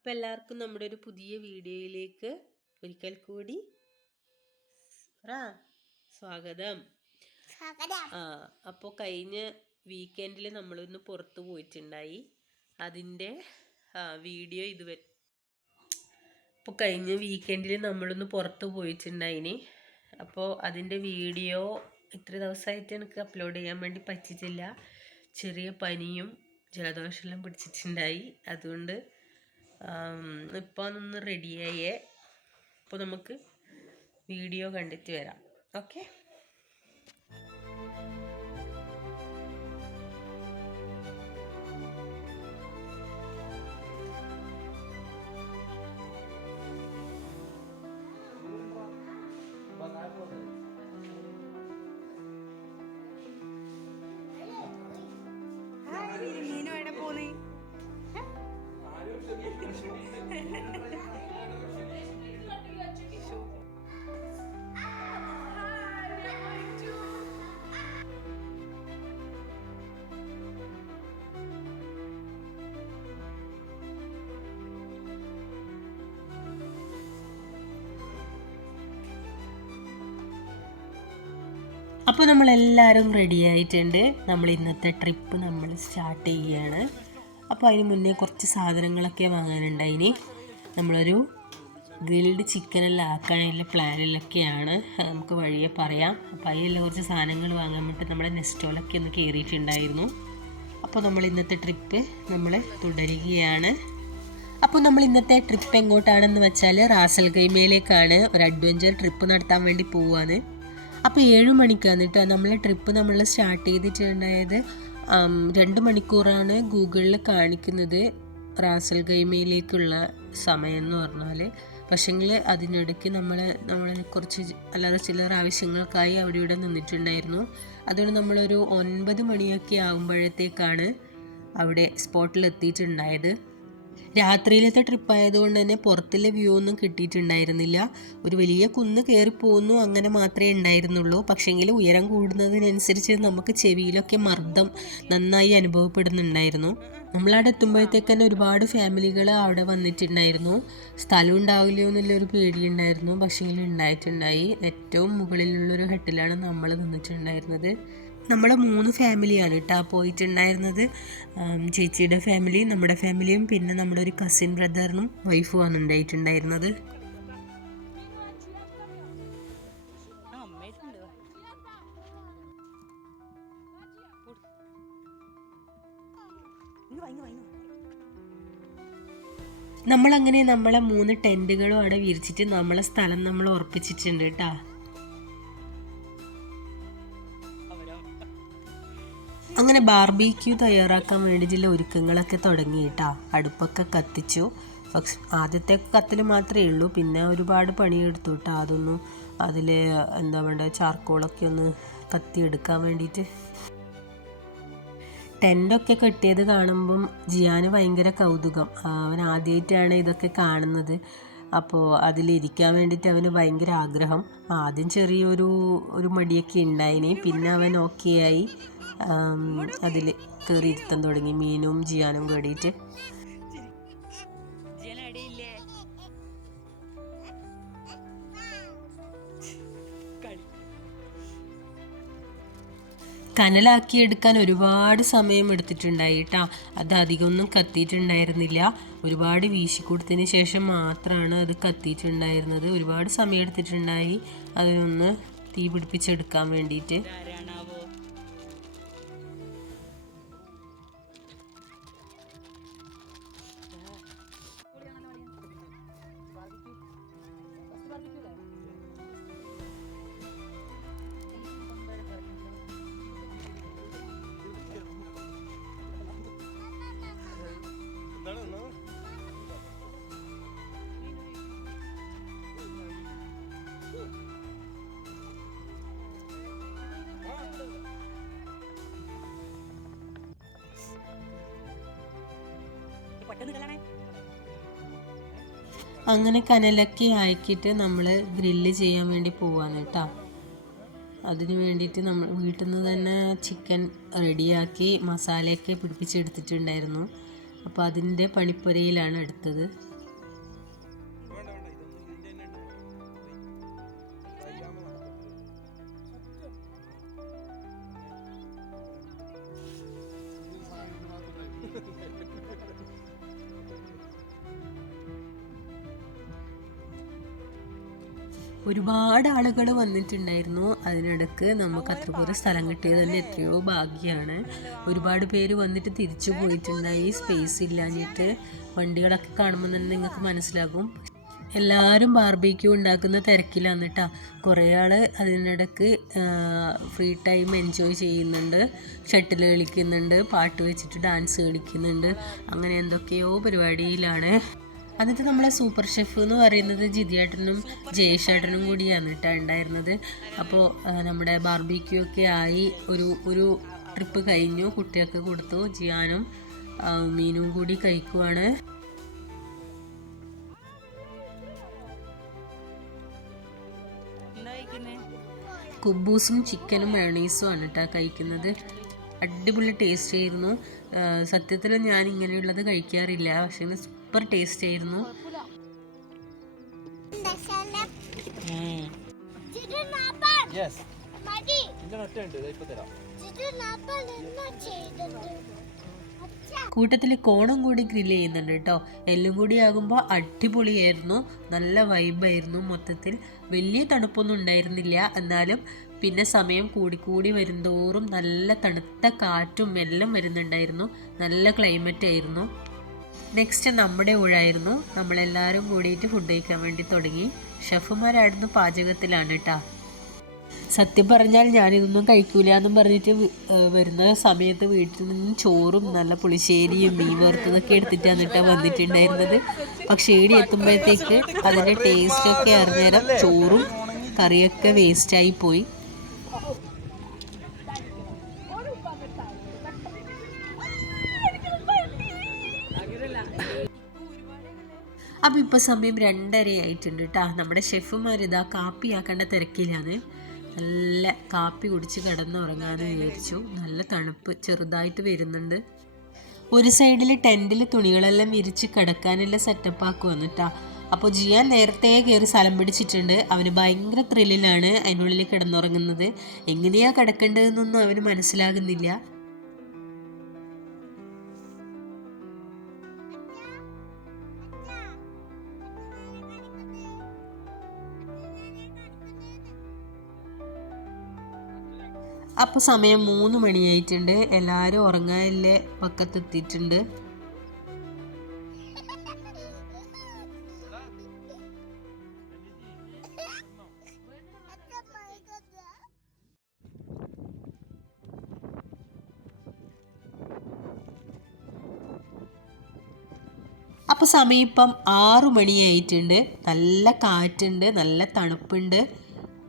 സ്വാഗതം അപ്പം എല്ലാവർക്കും നമ്മുടെ ഒരു പുതിയ വീഡിയോയിലേക്ക് ഒരിക്കൽ കൂടി സ്വാഗതം. ആ അപ്പോൾ കഴിഞ്ഞ വീക്കെൻഡിൽ നമ്മളൊന്ന് പുറത്തു പോയിട്ടുണ്ടായി. അതിന്റെ വീഡിയോ ഇതുവരെ അപ്പോൾ കഴിഞ്ഞ വീക്കെൻഡിൽ നമ്മളൊന്ന് പുറത്ത് പോയിട്ടുണ്ടായിനി. അപ്പോൾ അതിന്റെ വീഡിയോ ഇത്ര ദിവസമായിട്ട് എനിക്ക് അപ്ലോഡ് ചെയ്യാൻ വേണ്ടി പറ്റിയിട്ടില്ല. ചെറിയ പനിയും ജലദോഷമെല്ലാം പിടിച്ചിട്ടുണ്ടായി. അതുകൊണ്ട് ഇപ്പോൾ ഒന്ന് റെഡിയായേ അപ്പോൾ നമുക്ക് വീഡിയോ കണ്ടിട്ട് വരാം. ഓക്കെ അപ്പോൾ നമ്മളെല്ലാവരും റെഡി ആയിട്ടുണ്ട്. നമ്മൾ ഇന്നത്തെ ട്രിപ്പ് നമ്മൾ സ്റ്റാർട്ട് ചെയ്യുകയാണ് അപ്പോൾ അതിന് മുന്നേ കുറച്ച് സാധനങ്ങളൊക്കെ വാങ്ങാനുണ്ടായിനി. നമ്മളൊരു ഗ്രിൽഡ് ചിക്കനെല്ലാം ആക്കാനുള്ള പ്ലാനിലൊക്കെയാണ്. നമുക്ക് വഴിയെ പറയാം. അപ്പോൾ അതിലെല്ലാം കുറച്ച് സാധനങ്ങൾ വാങ്ങാൻ വേണ്ടി നമ്മുടെ നെസ്റ്റോലൊക്കെ ഒന്ന് കയറിയിട്ടുണ്ടായിരുന്നു അപ്പോൾ നമ്മൾ ഇന്നത്തെ ട്രിപ്പ് നമ്മൾ തുടരുകയാണ്. അപ്പോൾ നമ്മൾ ഇന്നത്തെ ട്രിപ്പ് എങ്ങോട്ടാണെന്ന് വെച്ചാൽ റാസൽ ഗൈമയിലേക്കാണ് ഒരു അഡ്വഞ്ചർ ട്രിപ്പ് നടത്താൻ വേണ്ടി പോവാണ് അപ്പോൾ ഏഴ് മണിക്കാണ് കേട്ടോ നമ്മൾ ട്രിപ്പ് നമ്മൾ സ്റ്റാർട്ട് ചെയ്തിട്ടുണ്ടായത് രണ്ട് മണിക്കൂറാണ് ഗൂഗിളിൽ കാണിക്കുന്നത്. റാസൽ ഗൈമയിലേക്കുള്ള സമയം എന്ന് പറഞ്ഞാൽ പക്ഷെങ്കിൽ അതിനിടയ്ക്ക് നമ്മൾ നമ്മൾ കുറച്ച് അല്ലാതെ ചിലർ ആവശ്യങ്ങൾക്കായി അവിടെ ഇവിടെ നിന്നിട്ടുണ്ടായിരുന്നു. അതുകൊണ്ട് നമ്മളൊരു ഒൻപത് മണിയൊക്കെ ആകുമ്പോഴത്തേക്കാണ് അവിടെ സ്പോട്ടിൽ എത്തിയിട്ടുണ്ടായത് രാത്രിയിലത്തെ ട്രിപ്പ് ആയതുകൊണ്ട് തന്നെ പുറത്തിലെ വ്യൂ ഒന്നും കിട്ടിയിട്ടുണ്ടായിരുന്നില്ല. ഒരു വലിയ കുന്ന് കയറി പോകുന്നു അങ്ങനെ മാത്രമേ ഉണ്ടായിരുന്നുള്ളൂ. പക്ഷേങ്കിൽ ഉയരം കൂടുന്നതിനനുസരിച്ച് നമുക്ക് ചെവിയിലൊക്കെ മർദ്ദം നന്നായി അനുഭവപ്പെടുന്നുണ്ടായിരുന്നു. നമ്മളവിടെ എത്തുമ്പോഴത്തേക്ക് തന്നെ ഒരുപാട് ഫാമിലികൾ അവിടെ വന്നിട്ടുണ്ടായിരുന്നു. സ്ഥലം ഉണ്ടാവില്ലയോ എന്നുള്ളൊരു പേടിയുണ്ടായിരുന്നു. പക്ഷേ ഉണ്ടായിട്ടുണ്ടായി. ഏറ്റവും മുകളിലുള്ളൊരു ഹട്ടിലാണ് നമ്മൾ നിന്നിട്ടുണ്ടായിരുന്നത്. നമ്മൾ മൂന്ന് ഫാമിലിയാണ് കേട്ടോ പോയിട്ടുണ്ടായിരുന്നത്. ചേച്ചിയുടെ ഫാമിലി നമ്മുടെ ഫാമിലിയും പിന്നെ നമ്മുടെ ഒരു കസിൻ ബ്രദറിനും വൈഫുമാണ് ഉണ്ടായിട്ടുണ്ടായിരുന്നത്. നമ്മളങ്ങനെ നമ്മളെ മൂന്ന് ടെന്റുകളും അവിടെ വിരിച്ചിട്ട് നമ്മളെ സ്ഥലം നമ്മൾ ഉറപ്പിച്ചിട്ടുണ്ട് കേട്ടോ അങ്ങനെ ബാർബിക്യൂ തയ്യാറാക്കാൻ വേണ്ടിയിട്ടുള്ള ഒരുക്കങ്ങളൊക്കെ തുടങ്ങി കേട്ടാ അടുപ്പൊക്കെ കത്തിച്ചു. പക്ഷെ ആദ്യത്തെ കത്തിൽ മാത്രമേ ഉള്ളൂ. പിന്നെ ഒരുപാട് പണിയെടുത്തു കേട്ടോ അതൊന്നും അതിൽ എന്താ വേണ്ട ചാർക്കോളൊക്കെ ഒന്ന് കത്തിയെടുക്കാൻ വേണ്ടിയിട്ട്. ടെന്റൊക്കെ കെട്ടിയത് കാണുമ്പം ജിയാന് ഭയങ്കര കൗതുകം. അവൻ ആദ്യമായിട്ടാണ് ഇതൊക്കെ കാണുന്നത്. അപ്പോൾ അതിലിരിക്കാൻ വേണ്ടിയിട്ട് അവന് ഭയങ്കര ആഗ്രഹം. ആദ്യം ചെറിയൊരു ഒരു മടിയൊക്കെ ഉണ്ടായിനി. പിന്നെ അവൻ ഓക്കെ ആയി. അതിൽ കയറി ഇരുത്താൻ തുടങ്ങി. മീനും ജിയാനും കൂടിയിട്ട്. കനലാക്കി എടുക്കാൻ ഒരുപാട് സമയം എടുത്തിട്ടുണ്ടായി കേട്ടോ അത് അധികമൊന്നും കത്തിയിട്ടുണ്ടായിരുന്നില്ല. ഒരുപാട് വീശിക്കൊടുത്തതിന് ശേഷം മാത്രമാണ് അത് കത്തിയിട്ടുണ്ടായിരുന്നത്. ഒരുപാട് സമയം എടുത്തിട്ടുണ്ടായി. അതിനൊന്ന് തീ പിടിപ്പിച്ചെടുക്കാൻ വേണ്ടിയിട്ട് അങ്ങനെ കനലൊക്കെ ആക്കിയിട്ട് നമ്മൾ ഗ്രില്ല് ചെയ്യാൻ വേണ്ടി പോവാണ് കേട്ടോ. അതിന് വേണ്ടിയിട്ട് നമ്മൾ വീട്ടിൽ നിന്ന് തന്നെ ചിക്കൻ റെഡിയാക്കി മസാലയൊക്കെ പിടിപ്പിച്ചെടുത്തിട്ടുണ്ടായിരുന്നു. അപ്പോൾ അതിന്റെ പണിപ്പുരയിലാണ് എടുത്തത്. ഒരുപാട് ആളുകൾ വന്നിട്ടുണ്ടായിരുന്നു. അതിനിടക്ക് നമുക്ക് അത്ര കുറേ സ്ഥലം കിട്ടിയത് തന്നെ എത്രയോ ഭാഗ്യമാണ് ഒരുപാട് പേര് വന്നിട്ട് തിരിച്ചു പോയിട്ടുണ്ടായി. സ്പേസ് ഇല്ലാഞ്ഞിട്ട് വണ്ടികളൊക്കെ കാണുമ്പോൾ തന്നെ നിങ്ങൾക്ക് മനസ്സിലാകും. എല്ലാവരും ബാർബിക്യൂ ഉണ്ടാക്കുന്ന തിരക്കിലാണ് കേട്ടോ കുറേ ആൾ അതിനിടക്ക് ഫ്രീ ടൈം എൻജോയ് ചെയ്യുന്നുണ്ട്. ഷട്ടിൽ കളിക്കുന്നുണ്ട് പാട്ട് വെച്ചിട്ട് ഡാൻസ് കളിക്കുന്നുണ്ട്. അങ്ങനെ എന്തൊക്കെയോ പരിപാടിയിലാണ്. എന്നിട്ട് നമ്മളെ സൂപ്പർ ഷെഫ് എന്ന് പറയുന്നത് ജിതിയേട്ടനും ജയേഷേട്ടനും കൂടിയാണ് കേട്ടോ ഉണ്ടായിരുന്നത്. അപ്പോൾ നമ്മുടെ ബാർബിക്യൂ ഒക്കെ ആയി ഒരു ഒരു ട്രിപ്പ് കഴിഞ്ഞു. കുട്ടികൾക്ക് കൊടുത്തു. ജിയാനും മീനും കൂടി കഴിക്കുവാണ്. കുബൂസും ചിക്കനും മയണീസും ആണ് കേട്ടോ കഴിക്കുന്നത്. അടിപൊളി ടേസ്റ്റ് ആയിരുന്നു. സത്യത്തിൽ ഞാൻ ഇങ്ങനെയുള്ളത് കഴിക്കാറില്ല. പക്ഷേ സൂപ്പർ ടേസ്റ്റ് ആയിരുന്നു. കൂട്ടത്തിൽ കോണം കൂടി ഗ്രില്ല് ചെയ്യുന്നുണ്ട് കേട്ടോ. എല്ലാം കൂടി ആകുമ്പോൾ അടിപൊളിയായിരുന്നു. നല്ല വൈബായിരുന്നു മൊത്തത്തിൽ. വലിയ തണുപ്പൊന്നും ഉണ്ടായിരുന്നില്ല. എന്നാലും പിന്നെ സമയം കൂടിക്കൂടി കൂടി വരുന്തോറും നല്ല തണുത്ത കാറ്റും എല്ലാം വരുന്നുണ്ടായിരുന്നു. നല്ല ക്ലൈമറ്റ് ആയിരുന്നു. നെക്സ്റ്റ് നമ്മുടെ ഊഴായിരുന്നു. നമ്മളെല്ലാവരും കൂടിയിട്ട് ഫുഡ് കഴിക്കാൻ വേണ്ടി തുടങ്ങി. ഷെഫുമാരായിരുന്നു പാചകത്തിലാണ് കേട്ടോ സത്യം പറഞ്ഞാൽ ഞാനിതൊന്നും കഴിക്കൂല എന്നും പറഞ്ഞിട്ട് വരുന്ന സമയത്ത് വീട്ടിൽ നിന്ന് ചോറും നല്ല പുളിശ്ശേരിയും മീൻ വറുത്തതൊക്കെ എടുത്തിട്ടാണ് കേട്ടോ വന്നിട്ടുണ്ടായിരുന്നത്. പക്ഷേ ഏടി എത്തുമ്പോഴത്തേക്ക് അതിന്റെ ടേസ്റ്റൊക്കെ അറിഞ്ഞേരം ചോറും കറിയൊക്കെ വേസ്റ്റായി പോയി. ഇപ്പോൾ സമയം രണ്ടര ആയിട്ടുണ്ട് കേട്ടോ നമ്മുടെ ഷെഫുമാർ ഇതാ കാപ്പി ആക്കേണ്ട തിരക്കിലാണ്. നല്ല കാപ്പി കുടിച്ച് കിടന്നുറങ്ങാമെന്ന് വിചാരിച്ചു. നല്ല തണുപ്പ് ചെറുതായിട്ട് വരുന്നുണ്ട്. ഒരു സൈഡിൽ ടെന്റിൽ തുണികളെല്ലാം വിരിച്ച് കിടക്കാനുള്ള സെറ്റപ്പ് ആക്കുവന്നു കേട്ടോ അപ്പോൾ ജിയാൻ നേരത്തെ കയറി സ്ഥലം പിടിച്ചിട്ടുണ്ട്. അവന് ഭയങ്കര ത്രില്ലിലാണ് അതിനുള്ളിൽ കിടന്നുറങ്ങുന്നത്. എങ്ങനെയാ കിടക്കേണ്ടതെന്നൊന്നും അവന് മനസ്സിലാകുന്നില്ല. അപ്പോൾ സമയം മൂന്ന് മണിയായിട്ടുണ്ട്. എല്ലാവരും ഉറങ്ങാനില്ലേ? പക്കത്തെത്തിയിട്ടുണ്ട്. അപ്പോൾ സമയം ഇപ്പം ആറു മണിയായിട്ടുണ്ട്. നല്ല കാറ്റുണ്ട് നല്ല തണുപ്പുണ്ട്.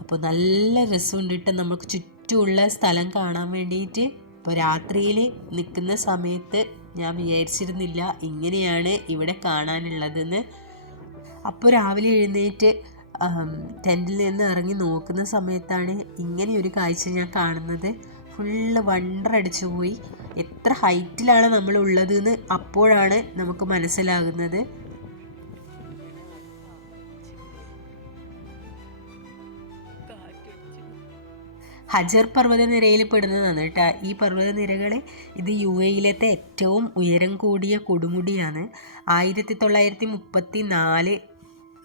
അപ്പോൾ നല്ല രസമുണ്ട് നമുക്ക് നമുക്ക് ചുറ്റുമുള്ള സ്ഥലം കാണാൻ വേണ്ടിയിട്ട് ഇപ്പോൾ രാത്രിയിൽ നിൽക്കുന്ന സമയത്ത് ഞാൻ വിചാരിച്ചിരുന്നില്ല ഇങ്ങനെയാണ് ഇവിടെ കാണാനുള്ളതെന്ന്. അപ്പോൾ രാവിലെ എഴുന്നേറ്റ് ടെന്റിൽ നിന്ന് ഇറങ്ങി നോക്കുന്ന സമയത്താണ് ഇങ്ങനെ ഒരു കാഴ്ച ഞാൻ കാണുന്നത്. ഫുള്ള് വണ്ടർ അടിച്ചു പോയി. എത്ര ഹൈറ്റിലാണ് നമ്മൾ ഉള്ളതെന്ന് അപ്പോഴാണ് നമുക്ക് മനസ്സിലാകുന്നത്. ഹജർ പർവതനിരയിൽ പെടുന്നതാണ് കേട്ടോ ഈ പർവതനിരകൾ ഇത് യു എയിലത്തെ ഏറ്റവും ഉയരം കൂടിയ കൊടുമുടിയാണ്. ആയിരത്തി തൊള്ളായിരത്തി മുപ്പത്തി നാല്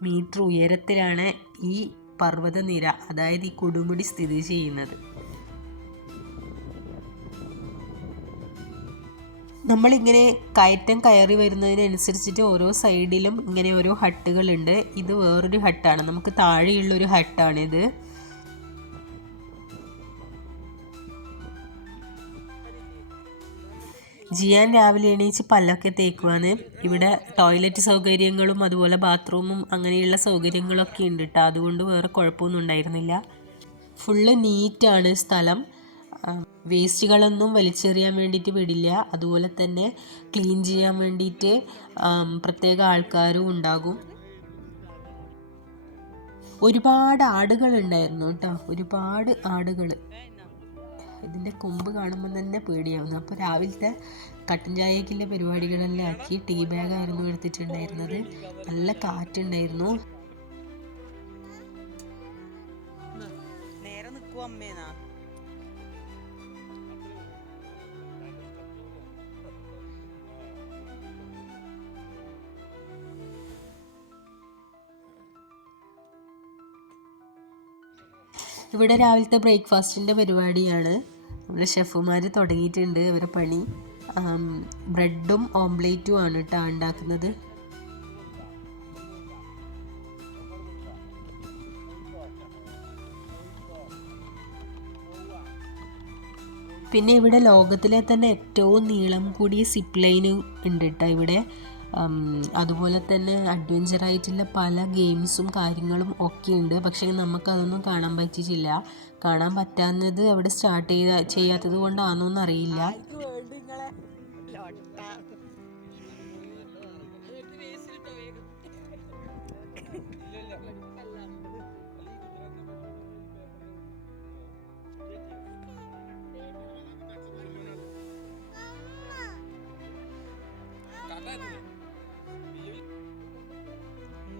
മീറ്റർ ഉയരത്തിലാണ് ഈ പർവതനിര അതായത് ഈ കൊടുമുടി സ്ഥിതി ചെയ്യുന്നത്. നമ്മളിങ്ങനെ കയറ്റം കയറി വരുന്നതിനനുസരിച്ചിട്ട് ഓരോ സൈഡിലും ഇങ്ങനെ ഓരോ ഹട്ടുകളുണ്ട്. ഇത് വേറൊരു ഹട്ടാണ്. നമുക്ക് താഴെയുള്ളൊരു ഹട്ടാണിത്. ജിയാൻ രാവിലെ എണീച്ച് പല്ലൊക്കെ തേക്കുവാണ്. ഇവിടെ ടോയ്ലറ്റ് സൗകര്യങ്ങളും അതുപോലെ ബാത്റൂമും അങ്ങനെയുള്ള സൗകര്യങ്ങളൊക്കെ ഉണ്ട് കേട്ടോ അതുകൊണ്ട് വേറെ കുഴപ്പമൊന്നും ഉണ്ടായിരുന്നില്ല. ഫുള്ള് നീറ്റാണ് സ്ഥലം. വേസ്റ്റുകളൊന്നും വലിച്ചെറിയാൻ വേണ്ടിയിട്ട് വിടില്ല. അതുപോലെ തന്നെ ക്ലീൻ ചെയ്യാൻ വേണ്ടിയിട്ട് പ്രത്യേക ആൾക്കാരും ഉണ്ടാകും. ഒരുപാട് ആടുകൾ ഉണ്ടായിരുന്നു കേട്ടോ ഒരുപാട് ആടുകൾ ഇതിന്റെ കൊമ്പ് കാണുമ്പോൾ തന്നെ പേടിയാവുന്നു. അപ്പോൾ രാവിലത്തെ കട്ടൻ ചായക്കുള്ള പരിപാടികളെല്ലാം ആക്കി ടീ ബാഗായിരുന്നു എടുത്തിട്ടുണ്ടായിരുന്നത്. നല്ല കാറ്റുണ്ടായിരുന്നു. നേരെ നിൽക്കൂ അമ്മേനാ ഇവിടെ രാവിലത്തെ ബ്രേക്ക്ഫാസ്റ്റിന്റെ പരിപാടിയാണ്. നമ്മുടെ ഷെഫുമാർ തുടങ്ങിയിട്ടുണ്ട് ഇവരുടെ പണി. ബ്രെഡും ഓംലേറ്റും ആണ് കേട്ടോ ഉണ്ടാക്കുന്നത്. പിന്നെ ഇവിടെ ലോകത്തിലെ തന്നെ ഏറ്റവും നീളം കൂടിയ സിപ്പ് ലൈന് ഉണ്ട് കേട്ടോ ഇവിടെ. അതുപോലെ തന്നെ അഡ്വഞ്ചർ ആയിട്ടുള്ള പല ഗെയിംസും കാര്യങ്ങളും ഒക്കെ ഉണ്ട്. പക്ഷേ നമുക്കതൊന്നും കാണാൻ പറ്റിയിട്ടില്ല. കാണാൻ പറ്റാഞ്ഞത് അവിടെ സ്റ്റാർട്ട് ചെയ്ത ചെയ്യാത്തത് കൊണ്ടാണോന്ന് അറിയില്ല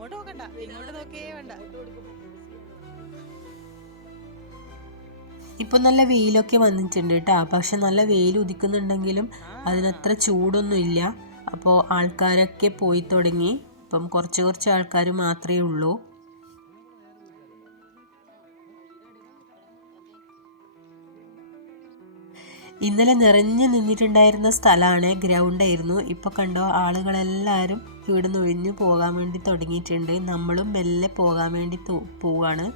ഇങ്ങോട്ട് നോക്കണ്ട. ഇങ്ങോട്ട് നോക്കേ വേണ്ട. ഇപ്പം നല്ല വെയിലൊക്കെ വന്നിട്ടുണ്ട് കേട്ടോ. പക്ഷെ നല്ല വെയിൽ ഉദിക്കുന്നുണ്ടെങ്കിലും അതിനത്ര ചൂടൊന്നും ഇല്ല. അപ്പോൾ ആൾക്കാരൊക്കെ പോയി തുടങ്ങി. ഇപ്പം കുറച്ച് കുറച്ച് ആൾക്കാർ മാത്രമേ ഉള്ളൂ. ഇന്നലെ നിറഞ്ഞു നിന്നിട്ടുണ്ടായിരുന്ന സ്ഥലമാണ് ഗ്രൗണ്ടായിരുന്നു ഇപ്പോൾ കണ്ടോ ആളുകളെല്ലാവരും ഇവിടുന്ന് ഒഴിഞ്ഞു പോകാൻ വേണ്ടി തുടങ്ങിയിട്ടുണ്ട്. നമ്മളും മെല്ലെ പോകാൻ വേണ്ടി പോവാണ്.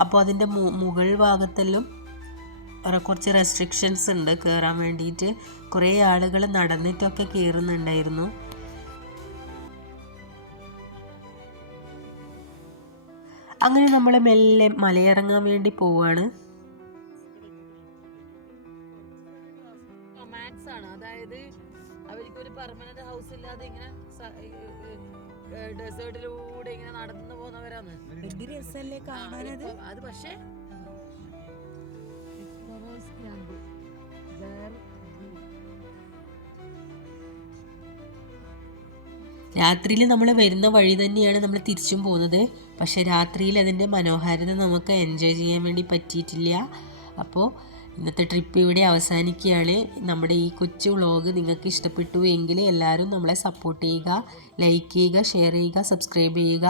അപ്പോൾ അതിന്റെ മുകൾ ഭാഗത്തെല്ലാം കുറച്ച് റെസ്ട്രിക്ഷൻസ് ഉണ്ട് കയറാൻ വേണ്ടിയിട്ട്. കുറേ ആളുകൾ നടന്നിട്ടൊക്കെ കയറുന്നുണ്ടായിരുന്നു അങ്ങനെ നമ്മൾ മെല്ലെ മലയിറങ്ങാൻ വേണ്ടി പോവാണ്. ഇങ്ങനെ ഡെസേർട്ടിലൂടെ ഇങ്ങനെ നടന്നു പോകുന്നവരാണ് എന്ത് രസല്ലേ കാണാനത്? അത് പക്ഷേ. രാത്രിയിൽ നമ്മൾ വരുന്ന വഴി തന്നെയാണ് നമ്മൾ തിരിച്ചും പോകുന്നത്. പക്ഷെ രാത്രിയിൽ അതിന്റെ മനോഹാരിത നമുക്ക് എൻജോയ് ചെയ്യാൻ വേണ്ടി പറ്റിയിട്ടില്ല. അപ്പോൾ ഇന്നത്തെ ട്രിപ്പ് ഇവിടെ അവസാനിക്കുകയാണ്. നമ്മുടെ ഈ കൊച്ചു വ്ളോഗ് നിങ്ങൾക്ക് ഇഷ്ടപ്പെട്ടു എങ്കിൽ എല്ലാവരും നമ്മളെ സപ്പോർട്ട് ചെയ്യുക ലൈക്ക് ചെയ്യുക ഷെയർ ചെയ്യുക സബ്സ്ക്രൈബ് ചെയ്യുക.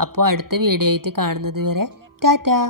അപ്പോൾ അടുത്ത വീഡിയോ ആയിട്ട് കാണുന്നത് വരെ ടാറ്റാ!